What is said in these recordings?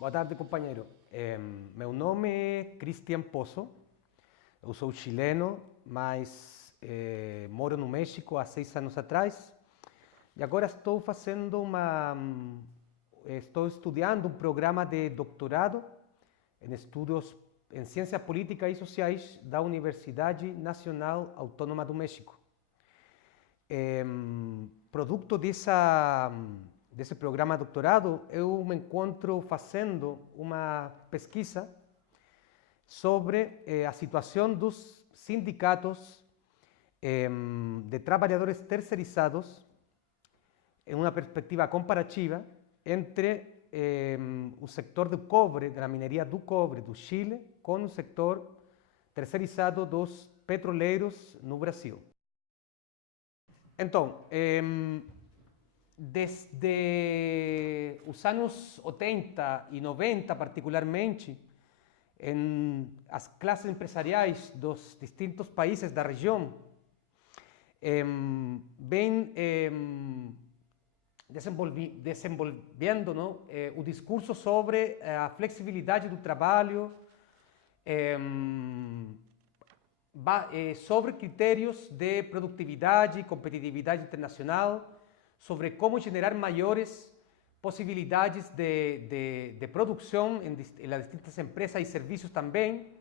Boa tarde, companheiro. Meu nome é Cristian Pozo. Eu sou chileno, mas moro no México há 6 anos atrás. E agora estou estudando um programa de doutorado em estudos em Ciências Políticas e Sociais da Universidade Nacional Autônoma do México. Producto desse programa de doutorado, eu me encontro fazendo uma pesquisa sobre a situação dos sindicatos de trabalhadores terceirizados em uma perspectiva comparativa entre o sector do cobre, da mineria do cobre do Chile, com o sector terceirizado dos petroleiros no Brasil. Então, desde os anos 80 e 90, particularmente, as classes empresariais dos distintos países da região vêm desenvolvendo, não, o discurso sobre a flexibilidade do trabalho, sobre critérios de produtividade e competitividade internacional, sobre como generar maiores possibilidades de produção em las distintas empresas e serviços também,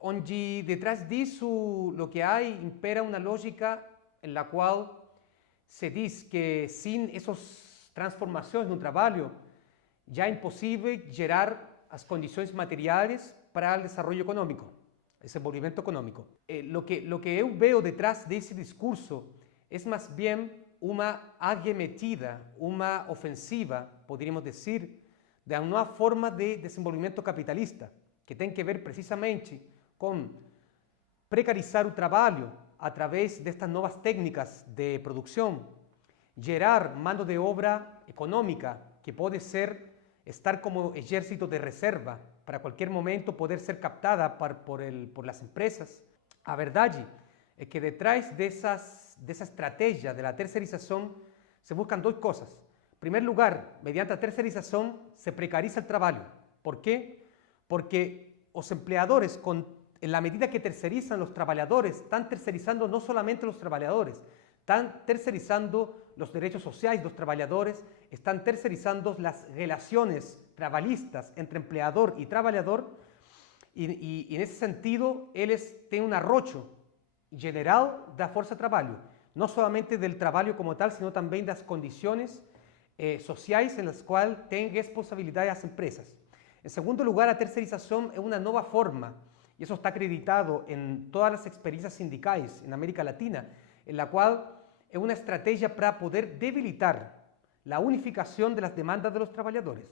onde detrás disso o que há impera uma lógica em la qual se diz que sem essas transformações no trabalho já é impossível gerar as condições materiais para o desenvolvimento econômico, desenvolvimento econômico. Lo que eu veo detrás desse discurso é mais bem uma arremetida, uma ofensiva, poderíamos dizer, de uma nova forma de desenvolvimento capitalista, que tem que ver precisamente com precarizar o trabalho através destas novas técnicas de produção, gerar mão de obra econômica que pode estar como exército de reserva para qualquer momento poder ser captada por as empresas. A verdade é que detrás dessa estratégia da terceirização se buscam duas coisas. Em primeiro lugar, mediante a terceirização se precariza o trabalho. Por quê? Porque os empregadores, na medida que terceirizam os trabalhadores, estão terceirizando não somente os trabalhadores, estão terceirizando os direitos sociais dos trabalhadores, estão terceirizando as relações trabalhistas entre empregador e trabalhador, e nesse sentido eles têm um arrocho general da força de trabalho, não somente do trabalho como tal, sino também das condições sociais em las quais têm responsabilidade as empresas. Em segundo lugar, a terceirização é uma nova forma, e isso está acreditado em todas as experiências sindicais na América Latina, em la qual é uma estratégia para poder debilitar a unificação das demandas dos trabalhadores.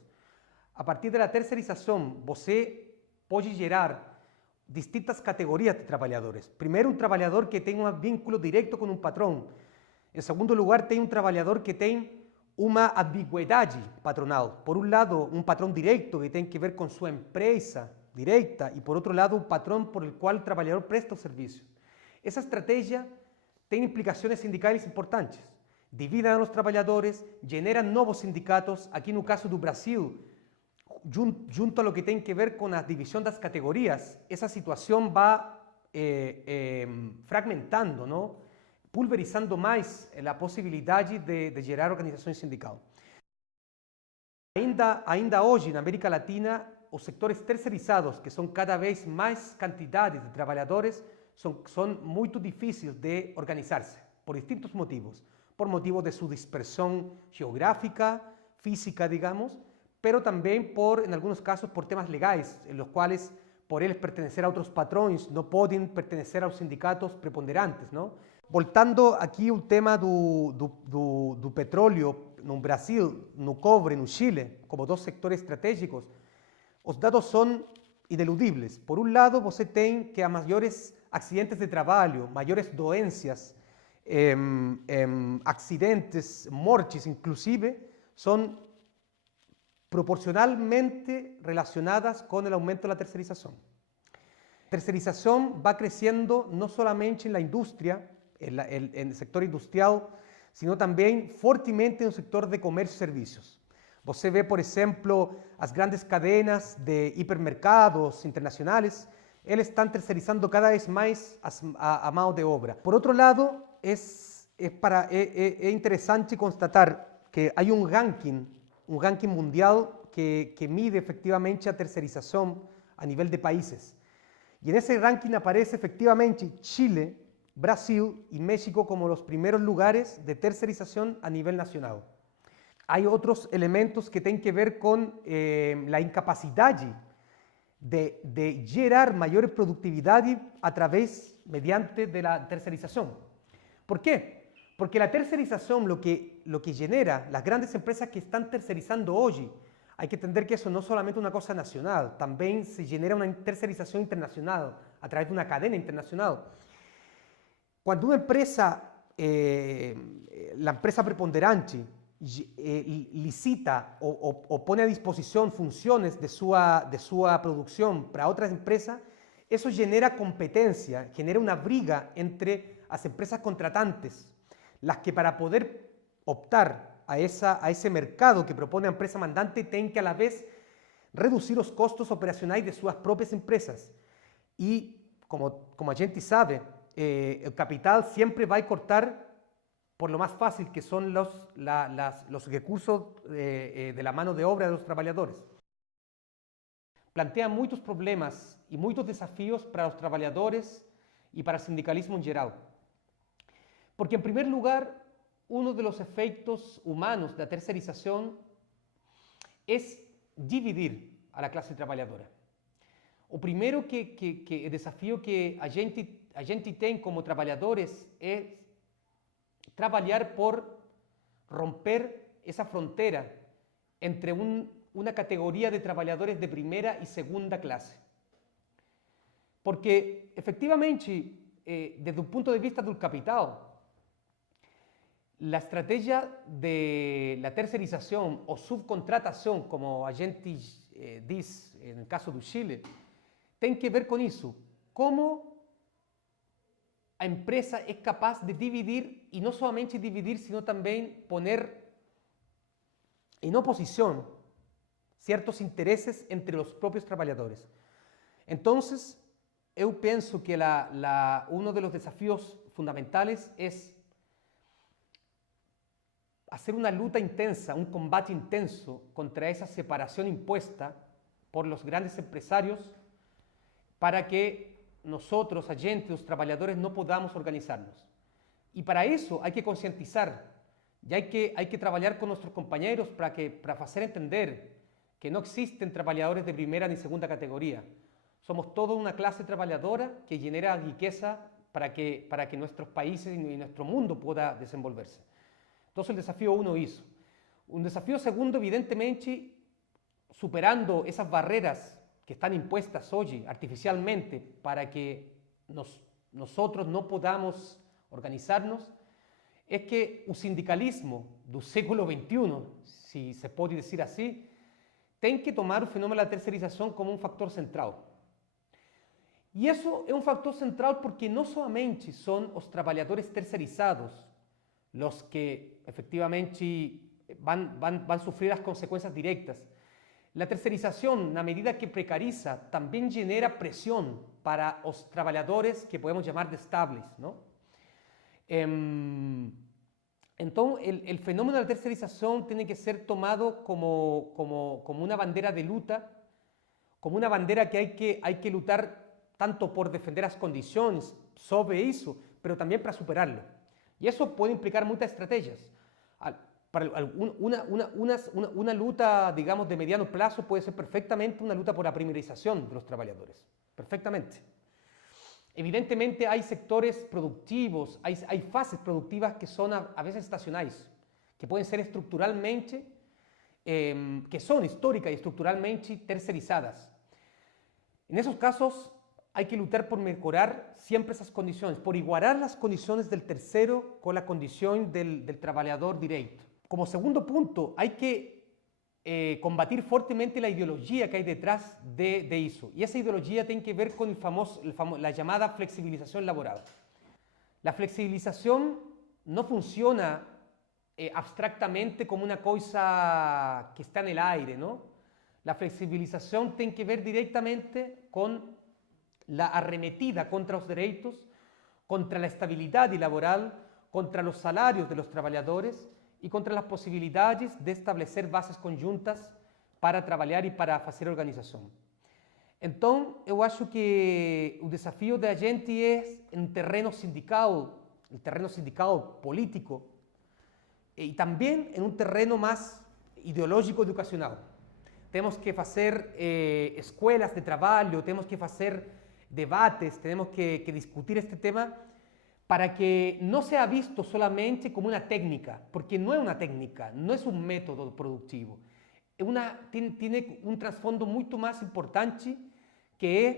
A partir da terceirização, você pode gerar distintas categorias de trabalhadores. Primeiro, um trabalhador que tem um vínculo direto com um patrão. Em segundo lugar, tem um trabalhador que tem uma ambiguidade patronal. Por um lado, um patrão direto que tem que ver com sua empresa direta e, por outro lado, um patrão por el qual o trabalhador presta o serviço. Essa estratégia tem implicações sindicais importantes. Dividem a los trabalhadores, generam novos sindicatos. Aqui no caso do Brasil, junto a lo que tem que ver com a divisão das categorias, essa situação vai fragmentando, não? Pulverizando mais a possibilidade de gerar organização sindical. Ainda hoje, na América Latina, os sectores terceirizados, que são cada vez mais quantidades de trabalhadores, são muito difíceis de organizar-se, por distintos motivos. Por motivo de sua dispersão geográfica, física, digamos, pero também em alguns casos, por temas legais, em los quais, por eles pertencer a outros patrões, não podem pertencer aos sindicatos preponderantes, não? Voltando aqui ao tema do petróleo no Brasil, no cobre no Chile, como dois setores estratégicos, os dados são ineludíveis. Por um lado, você tem que há maiores acidentes de trabalho, maiores doenças, acidentes, mortes, inclusive, são proporcionalmente relacionadas com o aumento da terceirização. A terceirização vai crescendo não somente na indústria, no sector industrial, sino também fortemente no sector de comércio e serviços. Você vê, por exemplo, as grandes cadenas de hipermercados internacionais, eles estão terceirizando cada vez mais a mão de obra. Por outro lado, é interessante constatar que há um ranking mundial que mide efectivamente a terceirização a nível de países. E nesse ranking aparece efectivamente Chile, Brasil e México como os primeiros lugares de terceirização a nível nacional. Há outros elementos que têm que ver com a incapacidade de gerar maior produtividade mediante da terceirização. ¿Por quê? Porque a terceirização, lo que genera, as grandes empresas que estão terceirizando hoje, hay que entender que eso no es solamente una cosa nacional, también se genera una tercerización internacional a través de una cadena internacional. Cuando una empresa, la empresa preponderante, licita o pone a disposición funciones de su producción para otras empresas, eso genera competencia, genera una briga entre las empresas contratantes, las que para poder optar a ese mercado que propone a empresa mandante tienen que a la vez reducir los costos operacionales de sus propias empresas. Y como a gente sabe, el capital siempre va a cortar por lo más fácil, que son los recursos de la mano de obra de los trabajadores. Plantea muchos problemas y muchos desafíos para los trabajadores y para el sindicalismo en general. Porque en primer lugar, uno de los efectos humanos de la tercerización es dividir a la clase trabajadora. O primero el desafío que a gente tiene como trabajadores es trabajar por romper esa frontera entre una categoría de trabajadores de primera y segunda clase. Porque efectivamente, desde un punto de vista del capital, la estrategia de la tercerización o subcontratación, como a gente dice en el caso de Chile, tiene que ver con eso. Cómo a empresa es capaz de dividir, y no solamente dividir, sino también poner en oposición ciertos intereses entre los propios trabajadores. Entonces, yo pienso que uno de los desafíos fundamentales es hacer una lucha intensa, un combate intenso contra esa separación impuesta por los grandes empresarios para que nosotros, agentes, los trabajadores, no podamos organizarnos. Y para eso hay que concientizar y hay que trabajar con nuestros compañeros para hacer entender que no existen trabajadores de primera ni segunda categoría. Somos toda una clase trabajadora que genera riqueza para que nuestros países y nuestro mundo pueda desenvolverse. Entonces el desafío uno hizo. Un desafío segundo, evidentemente, superando esas barreras que están impuestas hoy artificialmente para que nosotros no podamos organizarnos, es que el sindicalismo del siglo XXI, si se puede decir así, tiene que tomar el fenómeno de la tercerización como un factor central. Y eso es un factor central porque no solamente son los trabajadores tercerizados los que efectivamente van a sufrir las consecuencias directas. La tercerización, a medida que precariza, también genera presión para los trabajadores que podemos llamar de estables, ¿no? Entonces, el fenómeno de la tercerización tiene que ser tomado como una bandera de lucha, como una bandera que hay que luchar tanto por defender las condiciones sobre eso, pero también para superarlo. Y eso puede implicar muchas estrategias. Una lucha, digamos, de mediano plazo puede ser perfectamente una lucha por la primerización de los trabajadores. Perfectamente. Evidentemente hay sectores productivos, hay fases productivas que son a veces estacionales, que pueden ser estructuralmente, que son históricas y estructuralmente tercerizadas. En esos casos hay que luchar por mejorar siempre esas condiciones, por igualar las condiciones del tercero con la condición del trabajador directo. Como segundo punto, hay que combatir fuertemente la ideología que hay detrás de eso. Y esa ideología tiene que ver con la llamada flexibilización laboral. La flexibilización no funciona abstractamente como una cosa que está en el aire, ¿no? La flexibilización tiene que ver directamente con la arremetida contra los derechos, contra la estabilidad laboral, contra los salarios de los trabajadores y contra las posibilidades de establecer bases conjuntas para trabalhar e para fazer organização. Então, eu acho que o desafio da gente é em terreno sindical, el terreno sindical político, y también en un terreno más ideológico educacional. Tenemos que hacer escuelas de trabajo, tenemos que hacer debates, tenemos que discutir este tema para que no sea visto solamente como una técnica, porque no es una técnica, no es un método productivo. Tiene un trasfondo mucho más importante, que es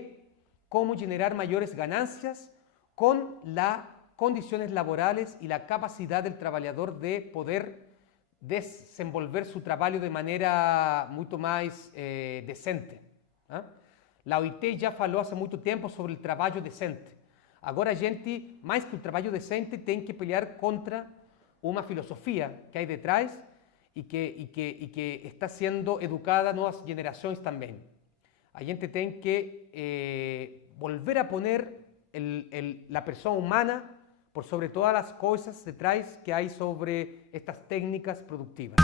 cómo generar mayores ganancias con las condiciones laborales y la capacidad del trabajador de poder desenvolver su trabajo de manera mucho más decente. La OIT ya falou hace mucho tiempo sobre el trabajo decente. Agora a gente, más que el trabajo decente, tiene que pelear contra una filosofía que hay detrás y que está siendo educada a nuevas generaciones también. A gente tiene que volver a poner la persona humana por sobre todas las cosas detrás que hay sobre estas técnicas productivas.